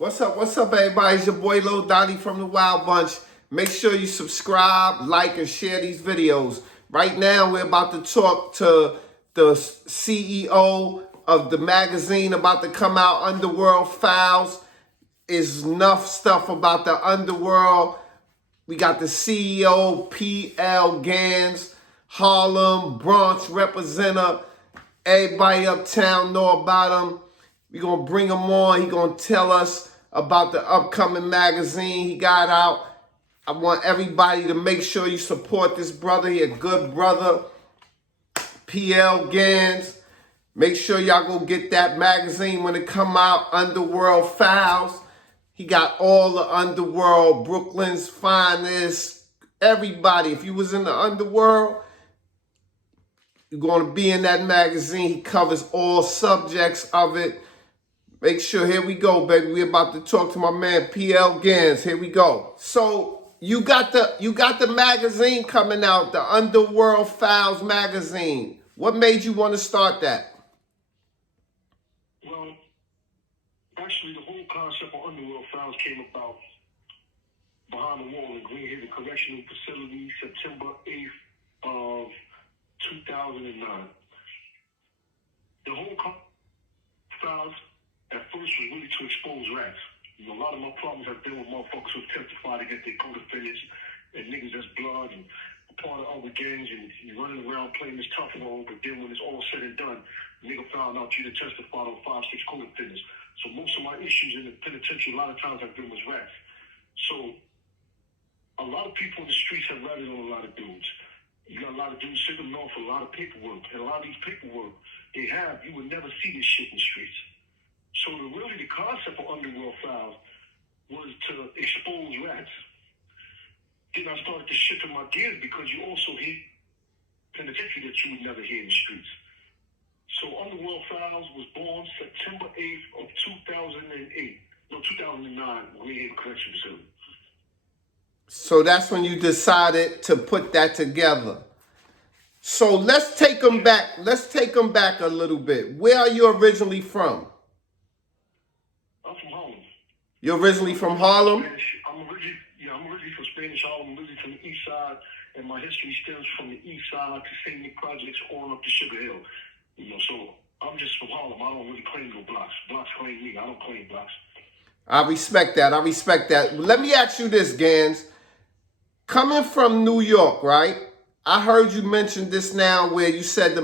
What's up, everybody? It's your boy Lil Donnie from the Wild Bunch. Make sure you subscribe, like, and share these videos. Right now, we're about to talk to the CEO of the magazine about to come out, UnderWorld Files. Is enough stuff about the UnderWorld. We got the CEO, P.L. Ganz, Harlem, Bronx representative. Everybody uptown know about him. We're going to bring him on. He's going to tell us about the upcoming magazine he got out. I want everybody to make sure you support this brother. He a good brother, P.L. Ganz. Make sure y'all go get that magazine when it come out, UnderWorld Files. He got all the UnderWorld, Brooklyn's finest, everybody. If you was in the UnderWorld, you're going to be in that magazine. He covers all subjects of it. Make sure, here we go, baby. We're about to talk to my man, P.L. Ganz. Here we go. So you got the magazine coming out, the UnderWorld Files magazine. What made you want to start that? Well, actually, the whole concept of UnderWorld Files came about behind the wall in Green Haven Correctional Facility, September 8th of 2009. The whole files at first was really to expose rats. You know, a lot of my problems have been with motherfuckers who testified against their co-defendants and niggas that's blood and part of other gangs, and you're running around playing this tough role, but then when it's all said and done, the nigga found out you done testified on 5, 6 co-defendants. So most of my issues in the penitentiary a lot of times have been with rats. So a lot of people in the streets have ratted on a lot of dudes. You got a lot of dudes sitting off a lot of paperwork, and a lot of these paperwork they have, you would never see this shit in the streets. So the concept of UnderWorld Files was to expose rats. Then I started to shift in my gears because you also hear penitentiary that you would never hear in the streets. So UnderWorld Files was born September 8th of 2009, Green Haven Correctional Facility. So that's when you decided to put that together. So let's take them back. Let's take them back a little bit. Where are you originally from? I'm from Harlem. You're originally from Harlem? I'm originally from Spanish Harlem. I'm originally from the east side, and my history stems from the east side to St. Nick Projects on up to Sugar Hill. You know, so I'm just from Harlem. I don't really claim no blocks. Blocks claim me. I don't claim blocks. I respect that. I respect that. Let me ask you this, Ganz. Coming from New York, right? I heard you mention this now where you said the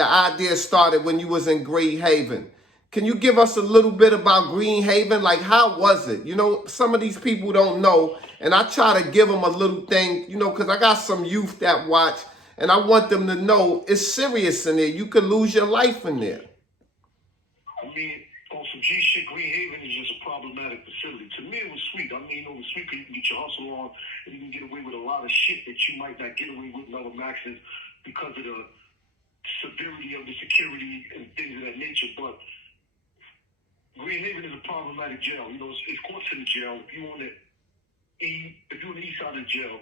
idea started when you was in Green Haven. Can you give us a little bit about Green Haven? Like, how was it? You know, some of these people don't know, and I try to give them a little thing, you know, because I got some youth that watch, and I want them to know it's serious in there. You could lose your life in there. I mean, on some G shit, Green Haven is just a problematic facility. To me, it was sweet. I mean, it was sweet because you can get your hustle on, and you can get away with a lot of shit that you might not get away with in other maxes because of the severity of the security and things of that nature, but Green Haven is a problematic jail. You know, it's courts in the jail. If you're on the east side of the jail,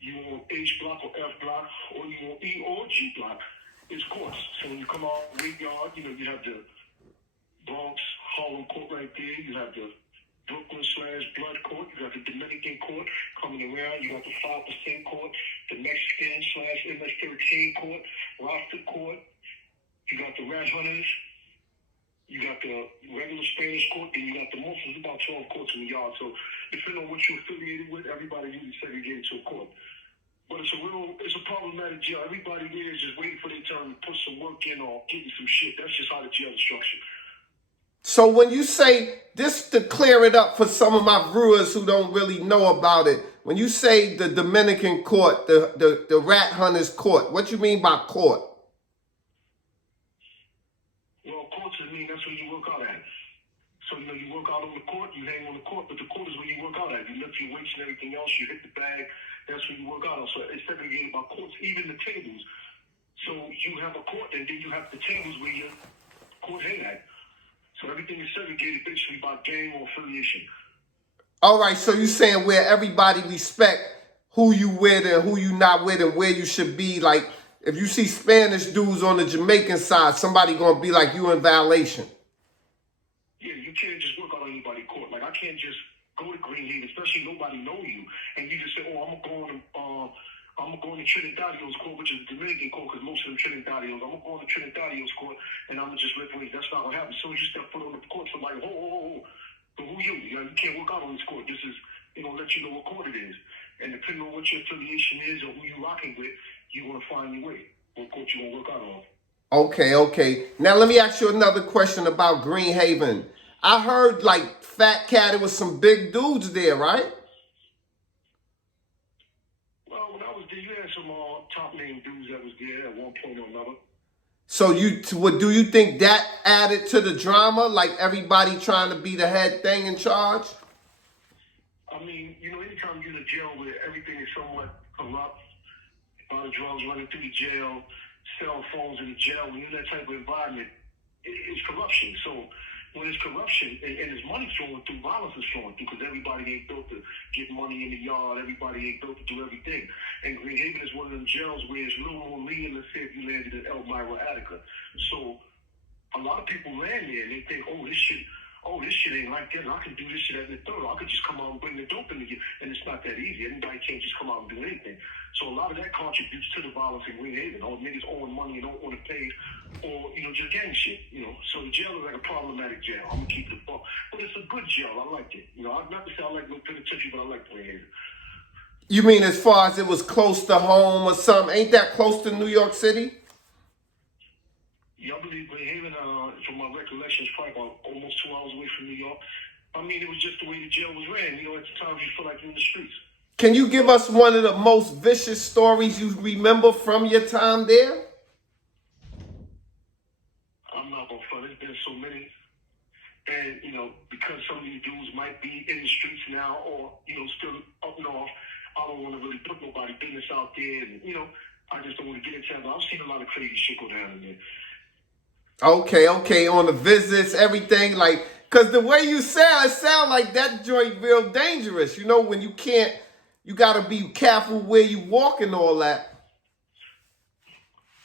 you on H block or F block, or you on E or G block, it's courts. So when you come out Wait Yard, you know, you have the Bronx, Harlem court right there. You have the Brooklyn/Blood court. You got the Dominican court coming around. You got the 5% court, the Mexican/MS-13 court, Roster court. You got the Rat Hunters. You got the regular Spanish court, and you got the most, there's about 12 courts in the yard. So depending on what you're affiliated with, everybody usually segregated to a court. But it's a problematic jail. Everybody there is just waiting for their turn to put some work in or getting some shit. That's just how the jail is structured. So when you say, just to clear it up for some of my viewers who don't really know about it, when you say the Dominican court, the Rat Hunters court, what you mean by court? That's where you work out at. So, you know, you work out on the court, you hang on the court, but the court is where you work out at. You lift your weights and everything else, you hit the bag, that's where you work out on. So it's segregated by courts, even the tables. So you have a court, and then you have the tables where your court hang at. So everything is segregated basically by gang or affiliation. All right, so you're saying where everybody respect who you with and who you not with and where you should be, like, if you see Spanish dudes on the Jamaican side, somebody gonna be like you in violation. Yeah, you can't just work out on anybody's court. Like, I can't just go to Greenhaven, especially nobody know you, and you just say, oh, I'm going to Trinidadio's court, which is Dominican court, because most of them Trinidadios. I'm going to Trinidadio's court, and I'm going to just lift weights. That's not what happens. So you step foot on the court, somebody, but who you? You can't work out on this court. This is, let you know what court it is. And depending on what your affiliation is or who you're rocking with, you're going to find your way. What court you're going to work out on. Okay. Now let me ask you another question about Greenhaven. I heard like Fat Cat, it was some big dudes there, right? Well, when I was there, you had some top name dudes that was there at one point or another. So do you think that added to the drama, like everybody trying to be the head thing in charge? I mean, anytime you're in a jail where everything is somewhat corrupt, drugs running through the jail, cell phones in the jail, when you're in that type of environment, it's corruption. So when it's corruption and it's money flowing through, violence is flowing through, because everybody ain't built to get money in the yard, everybody ain't built to do everything. And Greenhaven is one of them jails where it's a little more lenient, let's say, if you landed in Elmira, Attica. So a lot of people land there and they think, oh, this shit ain't like that. I can do this shit at the third. I could just come out and bring the dope in again. And it's not that easy. Anybody can't just come out and do anything. So a lot of that contributes to the violence in Greenhaven. All niggas owing money and don't want to pay, or, just gang shit, So the jail is like a problematic jail. I'm going to keep it a buck. But it's a good jail. I like it. Not to say I like the penitentiary, but I like Greenhaven. You mean as far as it was close to home or something? Ain't that close to New York City? Yeah, I believe Greenhaven, from my recollection, is probably about almost 2 hours away from New York. I mean, it was just the way the jail was ran. At the times you feel like you're in the streets. Can you give us one of the most vicious stories you remember from your time there? I'm not going to front. There's been so many. And, because some of these dudes might be in the streets now or, still up north, I don't want to really put nobody business out there. And, I just don't want to get into that. I've seen a lot of crazy shit go down in there. Okay. On the visits, everything, like, because the way you sound, it sounds like that joint real dangerous. When you can't, you got to be careful where you walk and all that.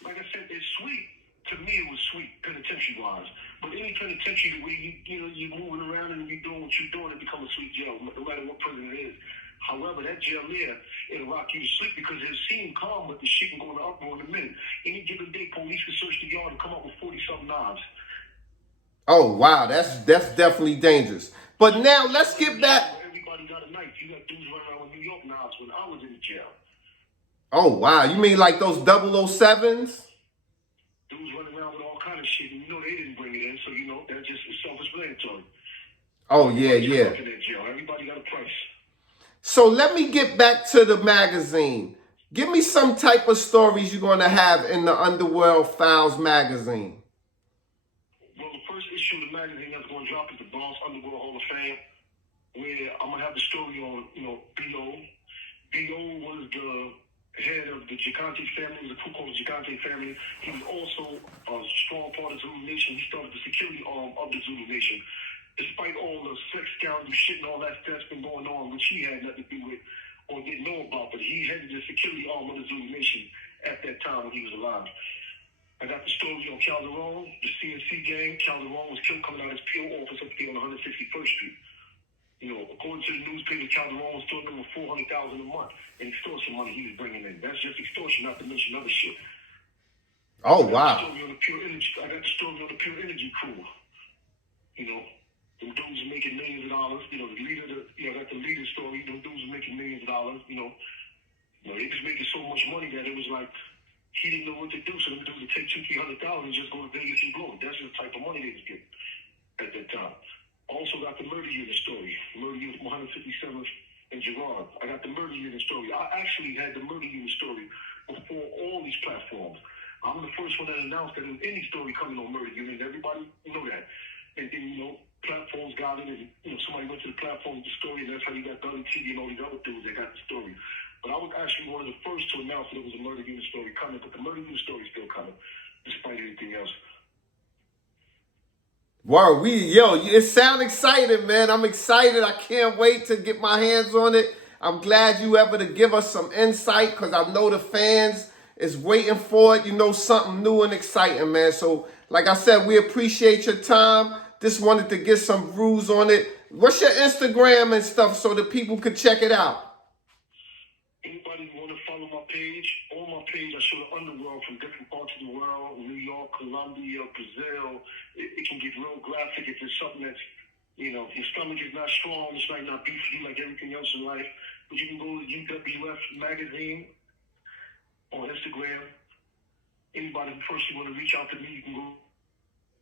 Like I said, it's sweet. To me, it was sweet, penitentiary-wise. But any penitentiary where you're moving around and you're doing what you're doing, it becomes a sweet jail, no matter what prison it is. However, that jail there, it'll rock you to sleep because it seemed calm, but the shit can go in the uproar in a minute. Any given day, police can search the yard and come up with 40-something knives. Oh, wow. That's definitely dangerous. But now let's get back. Everybody got a knife. You got dudes running around with New York knives when I was in the jail. Oh, wow. You mean like those 007s? Dudes running around with all kind of shit, and they didn't bring it in, so that's just self-explanatory. Oh, yeah. Everybody got a price. So let me get back to the magazine. Give me some type of stories you're going to have in the Underworld Files magazine. Well, the first issue of the magazine that's going to drop is the Bronx Underworld Hall of Fame, where I'm going to have the story on, B.O. B.O. was the head of the Gigante family, the Foucault Gigante family. He was also a strong part of Zulu Nation. He started the security arm of the Zulu Nation. Despite all the sex scandal shit and all that that's been going on, which he had nothing to do with or didn't know about, but he headed the security arm of the Zulu Nation at that time when he was alive. I got the story on Calderon, the CNC gang. Calderon was killed coming out of his PO office up there on 161st Street. According to the newspaper, Calderon was still number $400,000 a month in extortion money he was bringing in. That's just extortion, not to mention other shit. Oh, wow. I got the story on the Pure Energy crew. Them dudes are making millions of dollars. The leader, that's the leader story. Them dudes are making millions of dollars. They was making so much money that it was like he didn't know what to do. So them dudes would take $200,000-300,000 and just go to Vegas and blow it. That's just the type of money they was getting at that time. Also got the murder unit story. Murder unit 157th and Girard. I got the murder unit story. I actually had the murder unit story before all these platforms. I'm the first one that announced that there was any story coming on murder unit. Everybody know that. And then, platforms got it, and somebody went to the platform with the story, and that's how you got Gully TV and all these other dudes that got the story. But I was actually one of the first to announce that there was a murder unit story coming, but the murder unit story is still coming, despite anything else. Wow, it sounds exciting, man. I'm excited. I can't wait to get my hands on it. I'm glad you able to give us some insight because I know the fans is waiting for it. Something new and exciting, man. So, like I said, we appreciate your time. Just wanted to get some views on it. What's your Instagram and stuff so that people could check it out? Anybody want to follow my page? On my page, I show the underworld from different parts of the world, New York, Colombia, Brazil. It can get real graphic if there's something that's, your stomach is not strong. This might not be for you like everything else in life. But you can go to UWF Magazine on Instagram. Anybody who personally want to reach out to me, you can go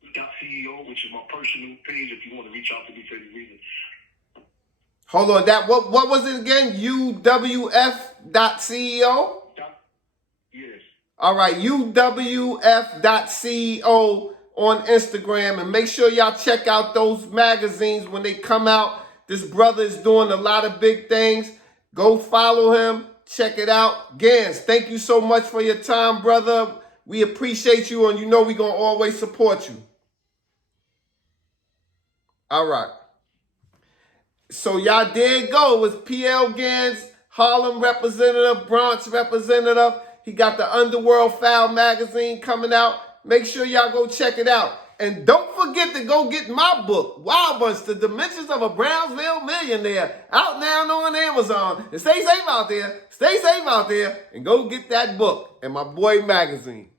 to .ceo, which is my personal page if you want to reach out to me for any reason. Hold on, what was it again? UWF.ceo? Yes. All right, UWF.ceo on Instagram. And make sure y'all check out those magazines when they come out. This brother is doing a lot of big things. Go follow him. Check it out. Ganz, thank you so much for your time, brother. We appreciate you, and we're going to always support you. All right. So y'all did go. It was PL Ganz, Harlem representative, Bronx representative. He got the UnderWorld Foul magazine coming out. Make sure y'all go check it out. And don't forget to go get my book, Wild Bunch, The Dimensions of a Brownsville Millionaire, out now on Amazon. And stay safe out there. Stay safe out there. And go get that book and my boy magazine.